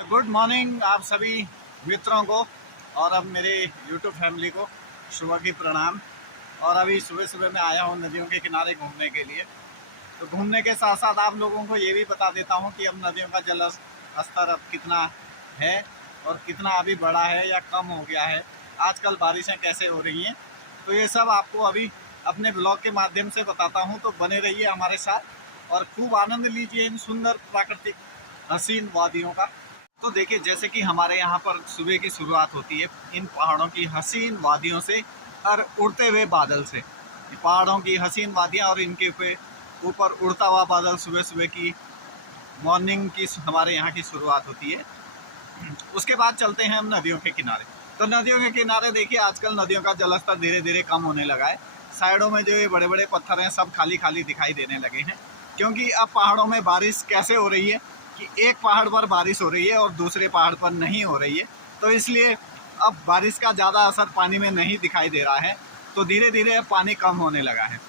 Good morning आप सभी मित्रों को और अब मेरे यूट्यूब फैमिली को सुबह की प्रणाम। और अभी सुबह सुबह मैं आया हूँ नदियों के किनारे घूमने के लिए। तो घूमने के साथ साथ आप लोगों को ये भी बता देता हूँ कि अब नदियों का जल स्तर अब कितना है और कितना अभी बढ़ा है या कम हो गया है, आजकल बारिशें कैसे हो रही हैं। तो ये सब आपको अभी अपने ब्लॉग के माध्यम से बताता हूँ, तो बने रहिए हमारे साथ और खूब आनंद लीजिए इन सुंदर प्राकृतिक हसीन वादियों का। तो देखिए, जैसे कि हमारे यहाँ पर सुबह की शुरुआत होती है इन पहाड़ों की हसीन वादियों से और उड़ते हुए बादल से। पहाड़ों की हसीन वादियाँ और इनके ऊपर उड़ता हुआ बादल, सुबह सुबह की मॉर्निंग की हमारे यहाँ की शुरुआत होती है। उसके बाद चलते हैं हम नदियों के किनारे। तो नदियों के किनारे देखिए, आजकल नदियों का जलस्तर धीरे धीरे कम होने लगा है। साइडों में जो ये बड़े बड़े पत्थर हैं सब खाली खाली दिखाई देने लगे हैं, क्योंकि अब पहाड़ों में बारिश कैसे हो रही है कि एक पहाड़ पर बारिश हो रही है और दूसरे पहाड़ पर नहीं हो रही है। तो इसलिए अब बारिश का ज़्यादा असर पानी में नहीं दिखाई दे रहा है, तो धीरे धीरे अब पानी कम होने लगा है।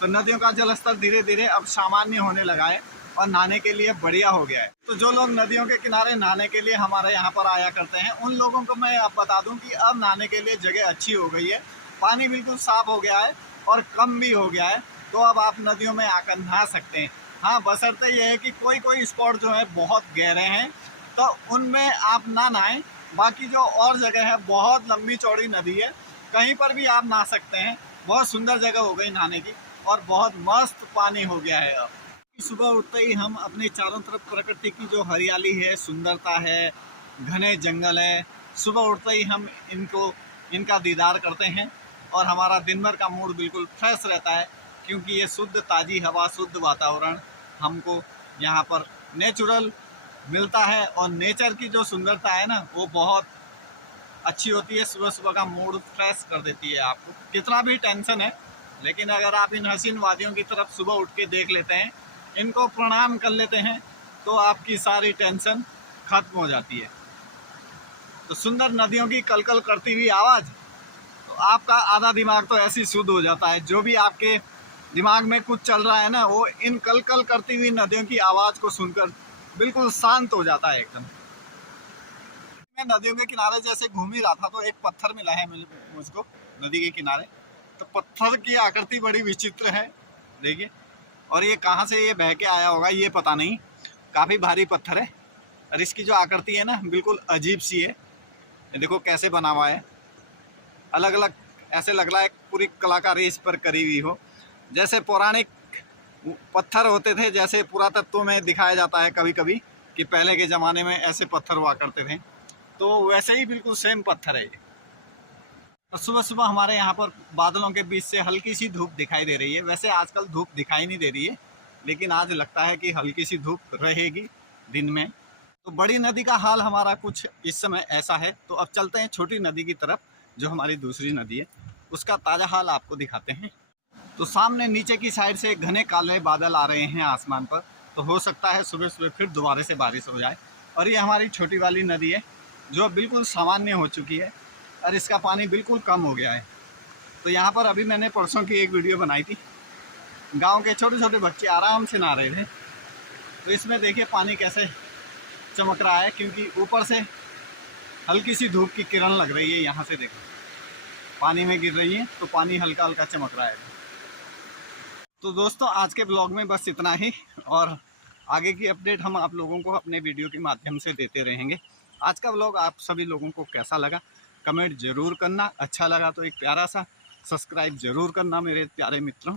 तो नदियों का जलस्तर धीरे धीरे अब सामान्य होने लगा है और नहाने के लिए बढ़िया हो गया है। तो जो लोग नदियों के किनारे नहाने के लिए हमारे यहाँ पर आया करते हैं, उन लोगों को मैं अब बता दूं कि अब नहाने के लिए जगह अच्छी हो गई है। पानी बिल्कुल साफ़ हो गया है और कम भी हो गया है, तो अब आप नदियों में आकर नहा सकते हैं। हाँ, बशर्ते ये है कि कोई कोई स्पॉट जो है बहुत गहरे हैं, तो उनमें आप ना नहाएं। बाकी जो और जगह है, बहुत लंबी चौड़ी नदी है, कहीं पर भी आप नहा सकते हैं। बहुत सुंदर जगह हो गई नहाने की और बहुत मस्त पानी हो गया है। अब सुबह उठते ही हम अपने चारों तरफ प्रकृति की जो हरियाली है, सुंदरता है, घने जंगल है, सुबह उठते ही हम इनका दीदार करते हैं और हमारा दिन भर का मूड बिल्कुल फ्रेश रहता है, क्योंकि ये शुद्ध ताज़ी हवा, शुद्ध वातावरण हमको यहाँ पर नेचुरल मिलता है। और नेचर की जो सुंदरता है ना, वो बहुत अच्छी होती है। सुबह सुबह का मूड फ्रेश कर देती है आपको, कितना भी टेंशन है, लेकिन अगर आप इन हसीन वादियों की तरफ सुबह उठ के देख लेते हैं, इनको प्रणाम कर लेते हैं, तो आपकी सारी टेंशन खत्म हो जाती है। तो सुंदर नदियों की कलकल करती हुई आवाज़, तो आपका आधा दिमाग तो ऐसे ही शुद्ध हो जाता है। जो भी आपके दिमाग में कुछ चल रहा है ना, वो इन कलकल करती हुई नदियों की आवाज़ को सुनकर बिल्कुल शांत हो जाता है एकदम। मैं नदियों के किनारे जैसे घूम ही रहा था, तो एक पत्थर मिला है मुझको नदी के किनारे। तो पत्थर की आकृति बड़ी विचित्र है, देखिए। और ये कहाँ से ये बह के आया होगा ये पता नहीं, काफ़ी भारी पत्थर है और इसकी जो आकृति है ना, बिल्कुल अजीब सी है। देखो कैसे बना हुआ है, अलग अलग, ऐसे लग रहा है पूरी कलाकारी इस पर करी हुई हो। जैसे पौराणिक पत्थर होते थे, जैसे पुरातत्व में दिखाया जाता है कभी कभी कि पहले के ज़माने में ऐसे पत्थर हुआ करते थे, तो वैसे ही बिल्कुल सेम पत्थर है ये। और सुबह सुबह हमारे यहाँ पर बादलों के बीच से हल्की सी धूप दिखाई दे रही है। वैसे आजकल धूप दिखाई नहीं दे रही है, लेकिन आज लगता है कि हल्की सी धूप रहेगी दिन में। तो बड़ी नदी का हाल हमारा कुछ इस समय ऐसा है। तो अब चलते हैं छोटी नदी की तरफ, जो हमारी दूसरी नदी है, उसका ताज़ा हाल आपको दिखाते हैं। तो सामने नीचे की साइड से घने काले बादल आ रहे हैं आसमान पर, तो हो सकता है सुबह सुबह फिर दोबारा से बारिश हो जाए। और ये हमारी छोटी वाली नदी है, जो बिल्कुल सामान्य हो चुकी है और इसका पानी बिल्कुल कम हो गया है। तो यहाँ पर अभी मैंने परसों की एक वीडियो बनाई थी, गांव के छोटे छोटे बच्चे आराम से नहा रहे थे। तो इसमें देखिए पानी कैसे चमक रहा है, क्योंकि ऊपर से हल्की सी धूप की किरण लग रही है, यहाँ से देखो पानी में गिर रही है, तो पानी हल्का हल्का चमक रहा है। तो दोस्तों, आज के ब्लॉग में बस इतना ही, और आगे की अपडेट हम आप लोगों को अपने वीडियो के माध्यम से देते रहेंगे। आज का ब्लॉग आप सभी लोगों को कैसा लगा कमेंट ज़रूर करना, अच्छा लगा तो एक प्यारा सा सब्सक्राइब ज़रूर करना मेरे प्यारे मित्रों।